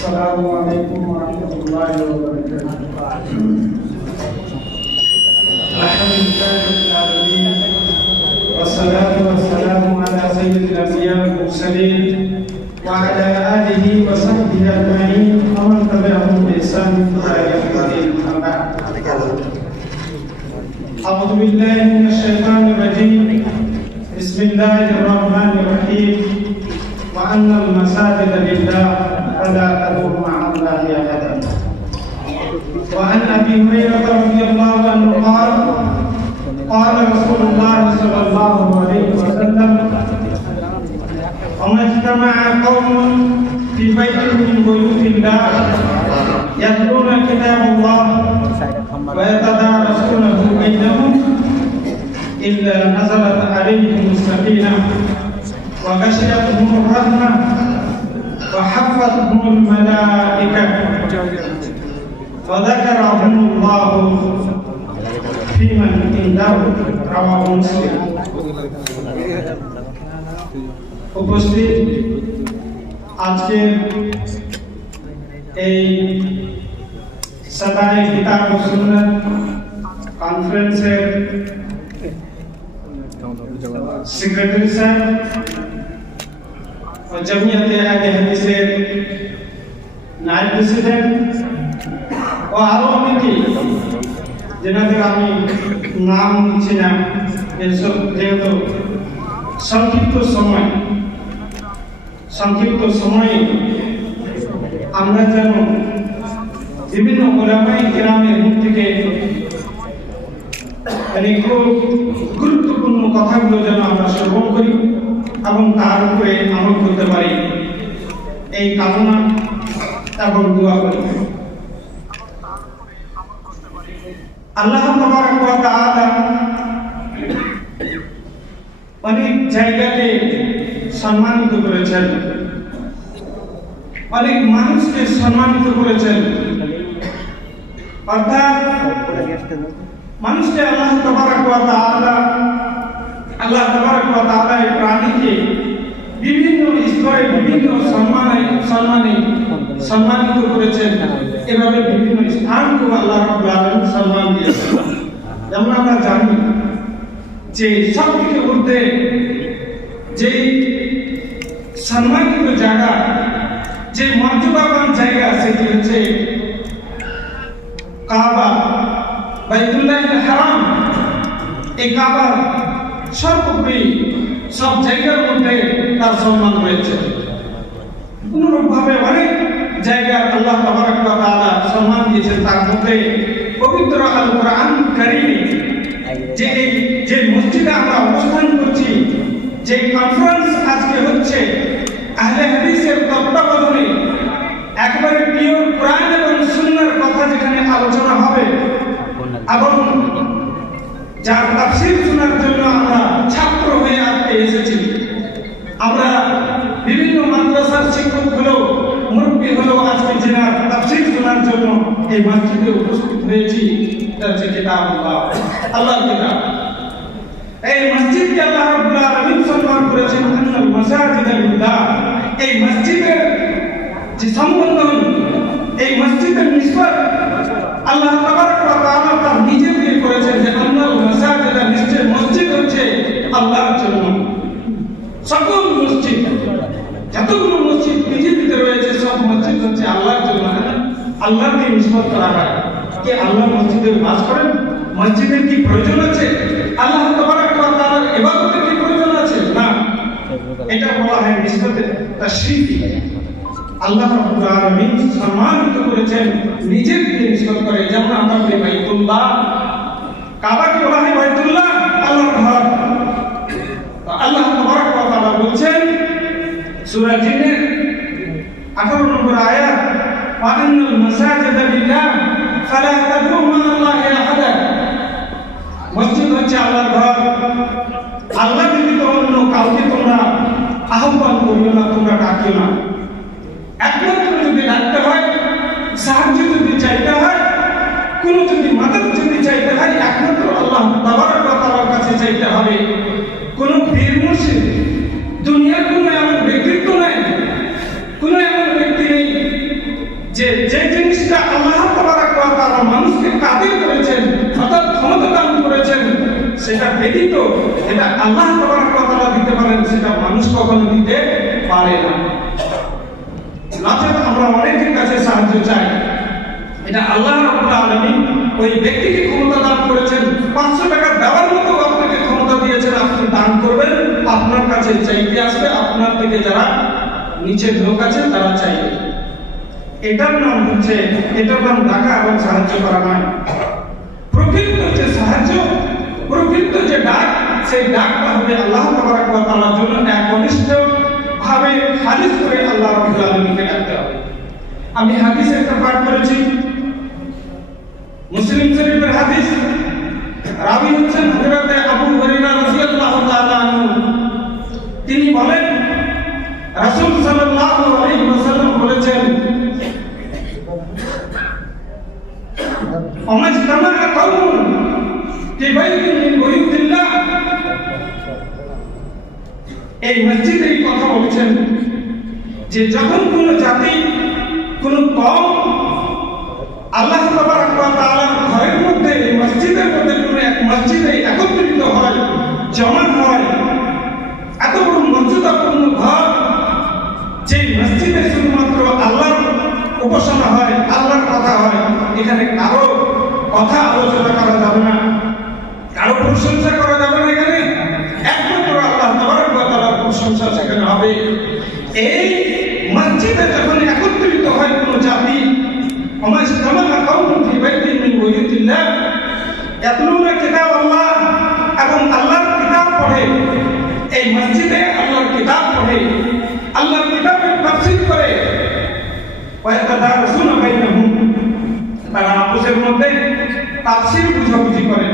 السلام عليكم ورحمة الله وبركاته. الحمد لله رب العالمين والصلاة والسلام على سيد الأنبياء والمرسلين وعلى آله وصحبه أجمعين ومن تبعهم بإحسان إلى يوم الدين. أما بعد. أعوذ بالله من الشيطان الرجيم. بسم الله الرحمن الرحيم. وأن المساجد لله فلا تدعوا مع الله أحدا. وعن أبي هريرة رضي الله عنه قال قال رسول الله صلى الله عليه وسلم وما اجتمع قوم في بيت من بيوت الله يتلون كتاب الله ويتدارسونه بينهم إلا نزلت عليهم السكينة وغشيتهم الرحمة وحفتهم الملائكة وذكرهم الله في من عنده. رواه مسلم. উপস্থিত আজকের এই সদায়ে কিতাব ও সুন্নাত কনফারেন্সের সেক্রেটারি সাহেব ও জমিয়তে আহলে হাদিসের নায়েব প্রেসিডেন্ট ও আরো অনেকে যেনাদের আমি নাম নিচ্ছি না, এসব যেহেতু সংক্ষিপ্ত সময়ে আমরা যেন বিভিন্ন ওলামায়ে কেরামের মুখ থেকে খুব গুরুত্বপূর্ণ কথাগুলো যেন আমরা শ্রবণ করি এবং তার উপরে আমল করতে পারি, এই কামনা এবং দোয়া করি। আল্লাহ তাবারক ওয়া তাআলা অনেক জায়গাকে সম্মানিত করেছেন, অনেক মানুষকে সম্মানিত করেছেন। অর্থাৎ মানুষকে আল্লাহ তাবারক ওয়া তাআলা এই প্রাণীকে বিভিন্ন স্তরে বিভিন্ন সম্মানে সম্মানিত করেছেন। এভাবে বিভিন্ন স্থানকে আল্লাহ রাব্বুল আলামিন সম্মান দিয়েছেন। যেমন আমরা জানি যে সবথেকে ঊর্ধ্বে যে সম্মানিত জায়গা, যে মর্যাদাবান জায়গা, সেটি হচ্ছে কাবা, বাইতুল্লাহিল হারাম। এই কাবার সর্বোপরি সব জায়গার মধ্যে তার সম্মান রয়েছে। অনুরূপভাবে অনেক জায়গায় আল্লাহ তাবারক ওয়া তাআলা সম্মান দিয়েছেন। তার মধ্যে পবিত্র আল কোরআন কারীমে যে মসজিদে আমরা অবস্থান করছি, যে কনফারেন্স আজকে হচ্ছে, আহলে হাদিসের তত্ত্বাবধানে একেবারে পিওর কোরআন এবং সুন্নাহর কথা যেখানে আলোচনা হবে এবং যার তাফসীর শোনার জন্য আমরা ছাত্র হয়ে আজকে এসেছি। আমরা বিভিন্ন মাদ্রাসার শিক্ষক হলেও মুরব্বী হলেও আজকে জিনার তাফসীর শোনার জন্য এই মসজিদে উপস্থিত হয়েছি। এটা হচ্ছে কিতাবুল্লাহ, আল্লাহর কিতাব। এই মসজিদকে আল্লাহ রাব্বুল আলামিন সম্মান করেছেন। আন্নাল মাসাজিদা লিল্লাহ। এই মসজিদের যে সম্বোধন, এই মসজিদের নিসবত আল্লাহ তাবারক ওয়া তাআলা তার নিজে দিয়ে করেছেন যে আন্নাল মাসাজিদা, নিশ্চয় মসজিদ হচ্ছে আল্লাহর জন্য। সকল মসজিদ, যতগুলো মসজিদ পৃথিবীতে রয়েছে, সব মসজিদ হচ্ছে আল্লাহর জন্য। আল্লাহকে নিসবত করা হয়। কি আল্লাহ মসজিদে বাস করেন? মসজিদের কি প্রয়োজন আছে? আল্লাহ তাবারক ওয়া তাআলার ইবাদতের কি প্রয়োজন আছে? না, এটা বলা হয় নিসবতে তাশরীফ। আল্লাহ রাব্বুল আলামিন সম্মানিত করেছেন নিজের দিয়ে নিসবত করে। যেমন আমরা বলি বাইতুল্লাহ, কাবাকে বলা হয় বাইতুল্লাহ, আল্লাহর ঘর। আল্লাহ তাবারক ওয়া তাআলা বলছেন সূরা জিনের 18 নম্বর আয়াত, ওয়া আন্নাল মাসাজিদা লিল্লাহ ফালা তাদউ মা'আল্লাহি আহাদা। মসজিদ হচ্ছে আল্লাহর ঘর। আল্লাহ ব্যতীত অন্য কাউকে তোমরা আহ্বান করিও না, তোমরা ডাকিও না। একমাত্র যদি ডাকতে হয়, সাহায্য যদি চাইতে হয়, কোন যদি মদদ যদি চাইতে হয়, একমাত্র আল্লাহ তাবারক ওয়া তাআলার কাছে চাইতে হবে। কোন পীর মুর্শিদ, দুনিয়ার কোন এমন ব্যক্তিত্ব নাই, কোন এমন ব্যক্তি নেই যে যে জিনিসটা আল্লাহ তাবারক ওয়া তাআলা মানুষকে কাদের করেছেন অর্থাৎ ক্ষমতা দান করেছেন সেটা ব্যতীত এটা আল্লাহ তাবারক ওয়া তাআলা দিতে পারেন, সেটা মানুষ কখনো দিতে পারে না। নচেত আমরা অনেকের কাছে সাহায্য চাই, এটা আল্লাহ রাব্বুল আলামিন ওই ব্যক্তিকে ক্ষমতা দান করেছেন, 500 টাকা দেওয়ার মতো আপনাকে ক্ষমতা দিয়েছেন, আপনি দান করবেন, আপনার কাছে চাইতে আসবে, আপনার থেকে যারা নিচের লোক আছে তারা চাইবে। এটার নাম টাকা এবং সাহায্য করা নয়। প্রকৃত যে সাহায্য, প্রকৃত যে ডাক, সেই ডাকটা হবে আল্লাহ তাবারক ওয়া তাআলার জন্য একনিষ্ঠ ভাবে খালিস করে আল্লাহ রাব্বুল আলামিনকে ডাকতে হবে। আমি হাদিসে একটা পাঠ করেছি, মুসলিম শরীফের হাদিস, রাবী হচ্ছেন হযরত আবু হুরায়রা রাদিয়াল্লাহু তাআলা আনহু। তিনি বলেন রাসূল সাল্লাল্লাহু আলাইহি ওয়াসাল্লাম বলেছেন, অমাজতামা কওমুন ফি বাইতিন মিন বুয়ুতিল্লাহ, এই মসজিদের কথা বলছেন যে যখন কোন জাতি, কোন কওম আল্লাহ তাবারক ওয়া তাআলার ঘরের মধ্যে, এই মসজিদের মধ্যে, কোন এক মসজিদে একত্রিত হয়, জমা হয়, এত বড় মর্যাদাপূর্ণ ঘর, যে মসজিদে শুধুমাত্র আল্লাহর উপাসনা হয়, আল্লাহর কথা হয়, এখানে কারো কথা আলোচনা করা যাবে না, কারো প্রশংসা করা যাবে না, এখানে একমাত্র আল্লাহ তাবারক ওয়া তাআলার প্রশংসা সেখানে হবে। এই মসজিদে যখন একত্রিত হয় কোন জাতি, অমাজতামা কওমুন ফি বাইতিন মিন বুয়ুতিল্লাহ ইয়াতলুনা কিতাবাল্লাহ, এবং আল্লাহর কিতাব পড়ে, এই মসজিদে আল্লাহর কিতাব পড়ে, আল্লাহর কিতাবের তাফসীর করে, ওয়া ইয়াতাদারাসুনা বাইনাহুম, তারা আপসের মধ্যে তাফসীর বুঝাবুঝি করে,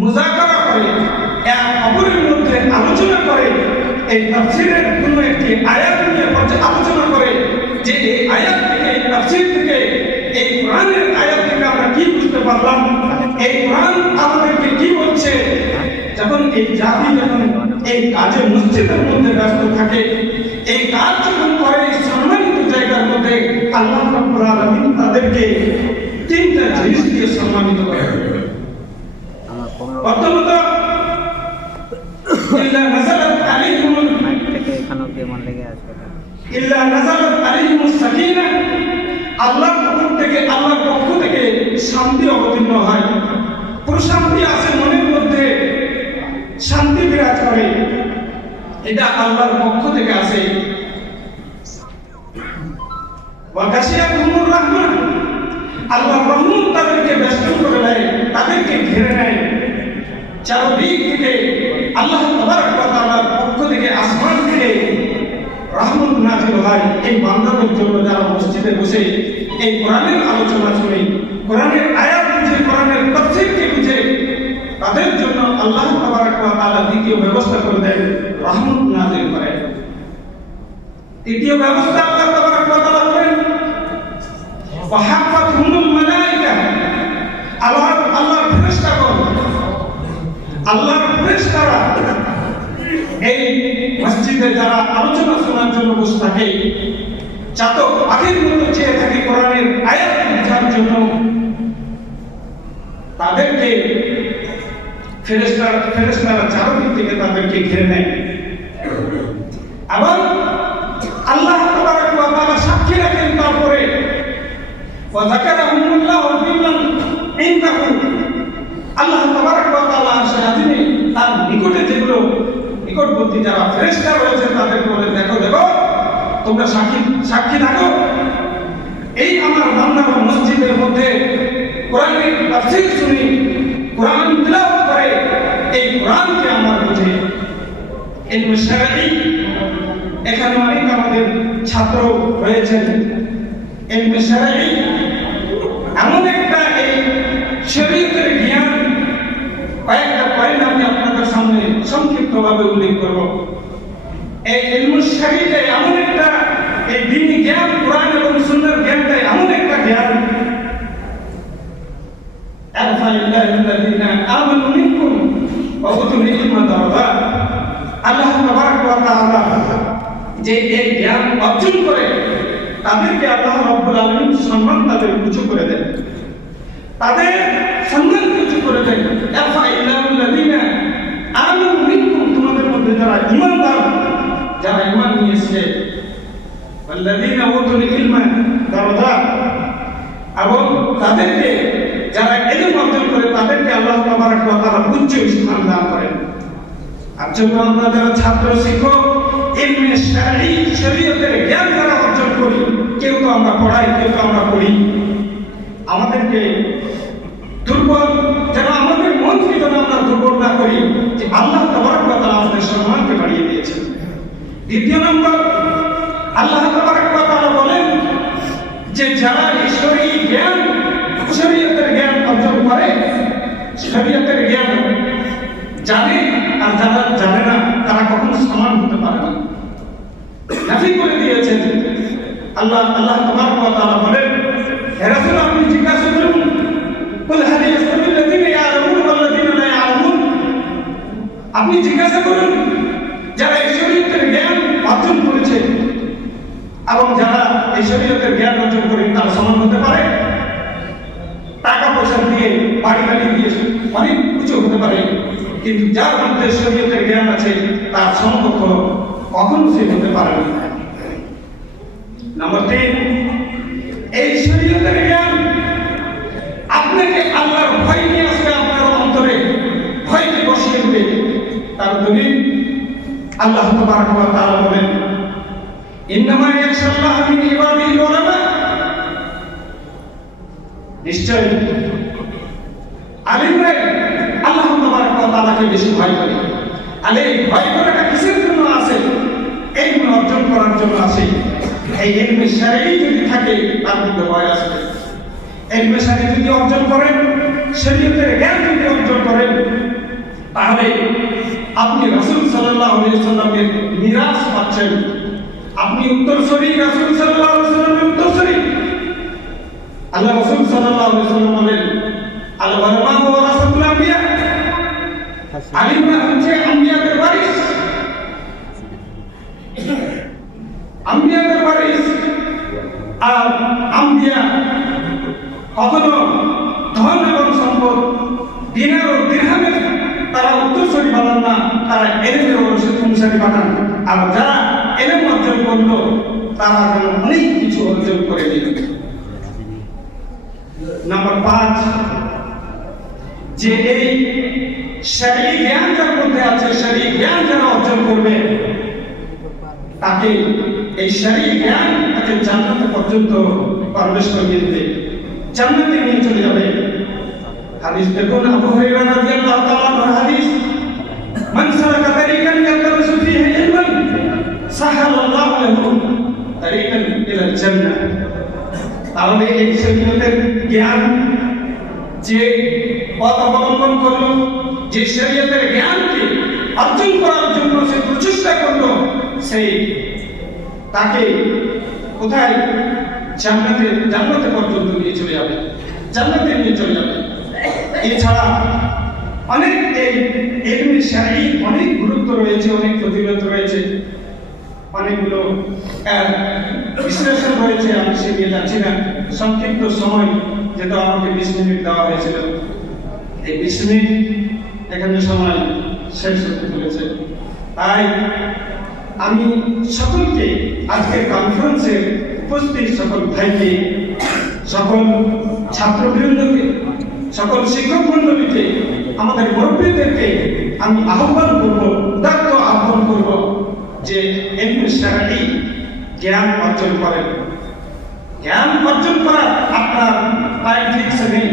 মুযাকারা করে, এক অপরের মধ্যে আলোচনা করে, এই তাফসীরের কোন একটি আয়াত নিয়ে আলোচনা করে যে এই আয়াত থেকে, এই তাফসীর থেকে, এই কোরআনের আয়াত থেকে আমরা কি বুঝতে পারলাম, এই কোরআন আমাদেরকে কি বলছে। যখন এই জাতি যখন এই কাজে মসজিদের মধ্যে ব্যস্ত থাকে, এই কাজ যখন করে সম্মানিত জায়গার মধ্যে, আল্লাহ রাব্বুল আলামিন তাদেরকে তিনটা জিনিস দিয়ে সম্মানিত করে। প্রথমত ইল্লা নাযালাত আলাইহিমুল সাকিনা, আল্লাহর পক্ষ থেকে শান্তি অবতীর্ণ হয়, প্রশান্তি আসে মনের মধ্যে, শান্তি বিরাজ করে, এটা আল্লাহর পক্ষ থেকে আসে। ওয়া গাশিয়াতুহুমুর রাহমা, আল্লাহর রহমত তাদেরকে বেষ্টন করে নেয়, তাদেরকে ঘিরে নেয়, চারদিক থেকে আল্লাহ তাবারক ওয়া তাআলার পক্ষ থেকে, আসমান থেকে রহমত নাযিল হয় এই বান্দাদের জন্য, যারা মসজিদে বসে এই কোরআনের আলোচনা শুনে, কোরআনের আয়াত বুঝে, কোরআনের তাফসীরকে বুঝে, তাদের জন্য আল্লাহ তাবারক ওয়া তাআলা দ্বিতীয় ব্যবস্থা করে দেন, রহমত নাযিল করেন। তৃতীয় ব্যবস্থা আল্লাহ তাবারক ওয়া তাআলা করেন, ওয়া হাফাতহুমুল মালায়েকা, আল্লাহর ফেরেশতাগণ, আল্লাহর ফেরেশতারা এই মসজিদে যারা আলোচনা শোনার জন্য বসে থাকে, চাতক পাখির মতো চেয়ে থাকে কোরআনের আয়াত বোঝার জন্য, তাদেরকে ফেরেশতারা চারদিক থেকে তাদেরকে ঘিরে নেয়। আবার আল্লাহ তাবারক ওয়া তাআলা সাক্ষী রাখেন, তারপরে ওয়া যাকারাহুমুল্লাহু ফিমান ইনদাহু, আল্লাহ তাবারক ওয়া তাআলা সাহায্যে তার নিকটে যেগুলো নিকটবর্তী যারা ফেরেশতা রয়েছে তাদেরকে বলে, দেখো তোমরা সাক্ষী থাকো, এই আমার বান্দারা মসজিদের মধ্যে কোরআনের তাফসীর শুনি, কোরআন তিলাওয়াত করে, এই কোরআনকে আমার বুঝে। ইলমে শারঈ, এখানে অনেক আমাদের ছাত্র রয়েছেন, ইলমে শারঈ এমন একটা এই শরীয়তের জ্ঞান, কয়েকটা পয়েন্ট আমি আপনাদের সামনে সংক্ষিপ্তভাবে উল্লেখ করব। এই ইলমে শারঈতে এমন একটা, এই দ্বীনি জ্ঞান, কোরআন এবং সুন্নাহর জ্ঞানটা এমন একটা জ্ঞান, আমানু মিনকুম ওয়া উতুল ইলমা দারাজাত, আল্লাহ তাবারক ওয়া তাআলা যে এই জ্ঞান অর্জন করে তাদেরকে আল্লাহ রাব্বুল রাব্বুল আলামিন সম্মান তাদের উঁচু করে দেন, তাদের সম্মান উঁচু করে দেন। ইয়ারফাইল্লাহুল্লাযীনা আমানু মিনকুম, তোমাদের মধ্যে যারা ঈমানদার, যারা ঈমান নিয়ে এসেছে, ওয়াল্লাযীনা উতুল ইলমা দারাজাত, এবং তাদেরকে যারা ইলম অর্জন করে তাদেরকে আল্লাহ তাবারক ওয়া তাআলা উচ্চ স্থান দান করেন। আর জন্য আমরা যারা ছাত্র শিক্ষক ইলমে শারঈ শরীয়তের জ্ঞান যারা অর্জন করি, কেউ তো আমরা পড়াই, কেউ তো আমরা পড়ি, আমাদেরকে দুর্বল যেন আমাদের মনকে যেন আমরা দুর্বল না করি, যে আল্লাহ তাবারক ওয়া তাআলা আমাদের সম্মানকে বাড়িয়ে দিয়েছেন। দ্বিতীয় নম্বর, আল্লাহ তাবারক ওয়া তাআলা বলেন যে যারা ঈশ্বরী জ্ঞান শরীয়তের জ্ঞান অর্জন করে, শরীয়তের জ্ঞান জানে আর যারা জানে না তারা কখনো সমান হতে পারে না। নাফি করে দিয়েছেন আল্লাহ তাবারক ওয়া তাআলা বলেন, হে রাসূল আপনি জিজ্ঞাসা করুন, কুল হাল ইয়াস্তাবিল্লাযীনা ইয়ালামুন ওয়াল্লাযীনা লা ইয়ালামুন, আপনি জিজ্ঞাসা করুন যারা এই শরীয়তের জ্ঞান অর্জন করেছে এবং যারা এই শরীয়তের জ্ঞান অর্জন করে তারা সমান হতে পারে? টাকা পয়সা দিয়ে, বাড়ি গাড়ি দিয়ে অনেক উঁচু হতে পারে, কিন্তু যার মধ্যে শরীয়তের জ্ঞান আছে তার সমকক্ষ কখনো সে হতে পারে না। নম্বর 3, এই শরীয়তের জ্ঞান আপনাকে আল্লাহর ভয় নিয়ে আসবে, আপনার অন্তরে ভয়কে বসিয়ে দেবে। তার দলিল আল্লাহ তাবারক ওয়া তাআলা বলেন, ইন্নামা ইয়াখশাল্লাহ মিন ইবাদিহিল উলামা, নিশ্চয় আলিমরা আল্লাহ তাবারক ওয়া তাআলাকে বেশি ভয় করে। আর এই ভয় করাটা কিসের জন্য আছে? ইলম অর্জন করার জন্য আছে। এই ইলমে শারঈ যদি থাকে তার মধ্যে ভয় আসবে। ইলমে শারঈ যদি অর্জন করেন, শরীয়তের জ্ঞান যদি অর্জন করেন, তাহলে আপনি রাসূল সাল্লাল্লাহু আলাইহি ওয়াসাল্লামের মিরাস পাচ্ছেন। আপনি উত্তরসূরি, রাসূল সাল্লাল্লাহু আলাইহি ওয়াসাল্লামের উত্তরসূরি। আল্লাহ রাসূল সাল্লাল্লাহু আলাইহি ওয়াসাল্লাম বলেন, আল উলামা ওয়ারাসাতুল আম্বিয়া, আলিমরা হচ্ছে আম্বিয়াদের ওয়ারিস। আম্বিয়াদের ওয়ারিস। আর আম্বিয়া কখনো ধন এবং সম্পদ, দিনার ও দিরহামের তারা উত্তরসূরি বানান না, তারা ইলমের অনুসারী বানান। আর যারা ইলম অর্জন করলো তারা যেন অনেক কিছু অর্জন করে দিল। নাম্বার 5, যে এই শারঈ জ্ঞান যার মধ্যে আছে, শারঈ জ্ঞান যারা অর্জন করবে তাকে এই শারঈ জ্ঞান তাকে জান্নাত পর্যন্ত প্রবেশ করিয়ে দেবে, জান্নাতে নিয়ে চলে যাবে। হাদিস দেখুন, আবু হুরায়রা রাদিয়াল্লাহু তাআলা আনহু হাদিস, মান সালাকা তারিকান ইয়ালতামিসু ফীহি ইলমান সাহালাল্লাহু লাহু তারিকান ইলাল জান্নাহ। তাহলে এই শরীয়তের জ্ঞান যে পথ অবলম্বন করলো, যে শরীয়তের জ্ঞানকে অর্জন করার জন্য সে প্রচেষ্টা করলো, সেই তাকে কোথায়? জান্নাতে পর্যন্ত নিয়ে চলে যাবে, জান্নাতে নিয়ে চলে যাবে। এছাড়া অনেক এই ইলমে শারঈ অনেক গুরুত্ব রয়েছে, অনেক ফজিলত রয়েছে, অনেকগুলো বিশ্লেষণ রয়েছে। আমি সেদিকে যাচ্ছি না, সংক্ষিপ্ত সময় যেটা আমাকে 20 মিনিট দেওয়া হয়েছিল, এই 20 মিনিট এখানে সময় শেষ হতে চলেছে। তাই আমি সকলকে আজকের কনফারেন্সের উপস্থিত সকল ভাইকে, সকল ছাত্রবৃন্দকে, সকল শিক্ষক মন্ডলীকে, আমাদের মুরব্বীদেরকে আমি আহ্বান করব, উদাত্ত আহ্বান করব যে ইলমে শারঈ জ্ঞান অর্জন করেন। জ্ঞান অর্জন করা আপনার পায়ে ঠিকছে নেই।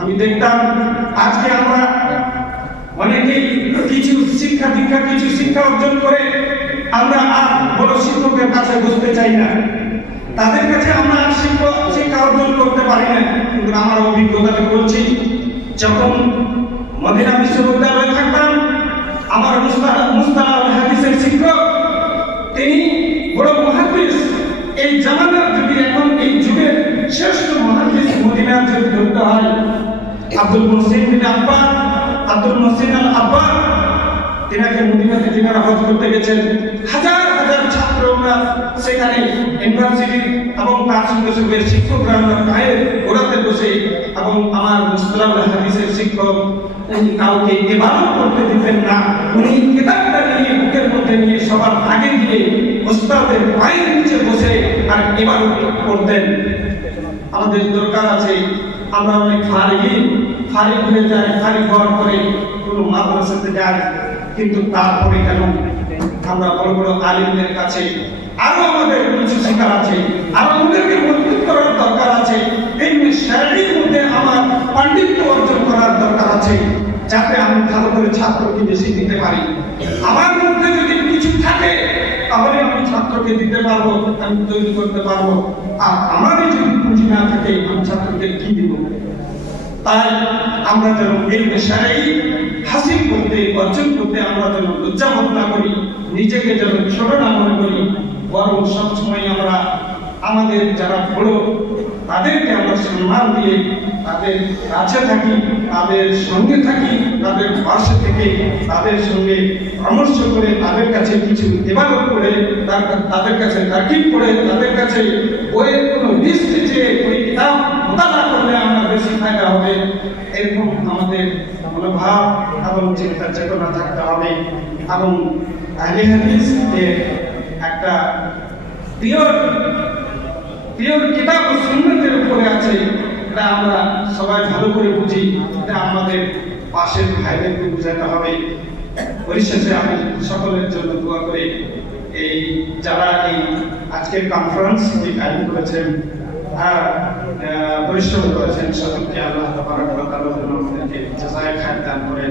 আমি দেখতাম আজকে আমরা অনেকেই কিছু শিক্ষা অর্জন করে আমরা আর বড় শিক্ষকের কাছে বসতে চাই না, তাদের কাছে আমরা আর শিক্ষা অর্জন করতে পারি না। কিন্তু আমার অভিজ্ঞতাটা বলছি, যখন মদিনা বিশ্ববিদ্যালয়ে থাকতাম, আমার মুস্তালাহুল হাদিসের শিক্ষক, তিনি বড় মুহাদ্দিস, এই জামানার যদি এখন এই যুগের শ্রেষ্ঠ মুহাদ্দিস মদিনার যদি ধরতে হয়, আব্দুল মুহসিন বিন আব্বাদ, আব্দুল মুহসিন আল আব্বাদ, তিনাকে মদিনাতে তিনারা হজ করতে গেছেন, হাজার হাজার ছাত্র আমরা সেখানে ইউনিভার্সিটি এবং তার সঙ্গে সঙ্গে শিক্ষকরা আমরা গায়ে ঘোরাতে বসে, এবং আমার মুস্তালাহুল হাদিসের শিক্ষক উনি কাউকে ইবাদত করতে দিতেন না। উনি কিতাবটা নিয়ে বুকের মধ্যে নিয়ে সবার আগে গিয়ে ওস্তাদের পায়ের নিচে বসে আর ইবাদত করতেন। আমাদের দরকার আছে, আমরা অনেক ফারিগ হয়ে যাই, ফারিগ হওয়ার পরে কোনো মাদ্রাসাতে যাই, কিন্তু তারপরে কেন আমরা বড় বড় আলিমদের কাছে আরো আমাদের কিছু শেখার আছে, আরো আমাদেরকে মজবুত করার দরকার আছে, এই শারীরিক মধ্যে আমার পাণ্ডিত্য অর্জন করার দরকার আছে, যাতে আমি ভালো করে ছাত্রকে বেশি দিতে পারি। আমার মধ্যে যদি কিছু থাকে তাহলে আমি ছাত্রকে দিতে পারবো, আমি তৈরি করতে পারবো। আর আমারই যদি পুঁজি না থাকে আমি ছাত্রকে কি দিব? তাই আমরা যেন এই পেশায় হাসিল করতে, অর্জন করতে আমরা যেন লজ্জাবোধ না করি, নিজেকে যেন ছোট না মনে করি, বরং সবসময় আমরা আমাদের যারা বড় তাদেরকে আমরা সম্মান দিয়ে তাদের কাছে থাকি, তাদের সঙ্গে থাকি, তাদের পাশে থেকে তাদের সঙ্গে পরামর্শ করে, তাদের কাছে কিছু ইবাদত করে, তাদের কাছে তাকিব করে, তাদের কাছে বইয়ের কোনো লিস্ট চেয়ে ওই কিতাব মোতালা করলে আমরা বেশি ফায়দা হবে, এরকম আমাদের মনোভাব এবং চিন্তা চেতনা থাকতে হবে। এবং আহলে হাদিস একটা পিওর কিতাব ও সুন্নতের উপরে আছে, এটা আমরা সবাই ভালো করে বুঝি, এটা আমাদের পাশের ভাইদেরকে বুঝাতে হবে। পরিশেষে আমি সকলের জন্য দোয়া করে এই যারা এই আজকের কনফারেন্স আয়োজন করেছেন, পরিশ্রম করেছেন, সকলকে আল্লাহ তাবারক ওয়া তাআলা যেন আমাদেরকে জাযায়ে খায়র দান করেন।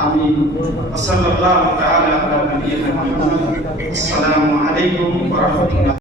আমিন। সাল্লাল্লাহু তাআলা আলা নবিয়িনা মুহাম্মদ। আসসালামু আলাইকুম ওয়া রাহমাতুল্লাহ।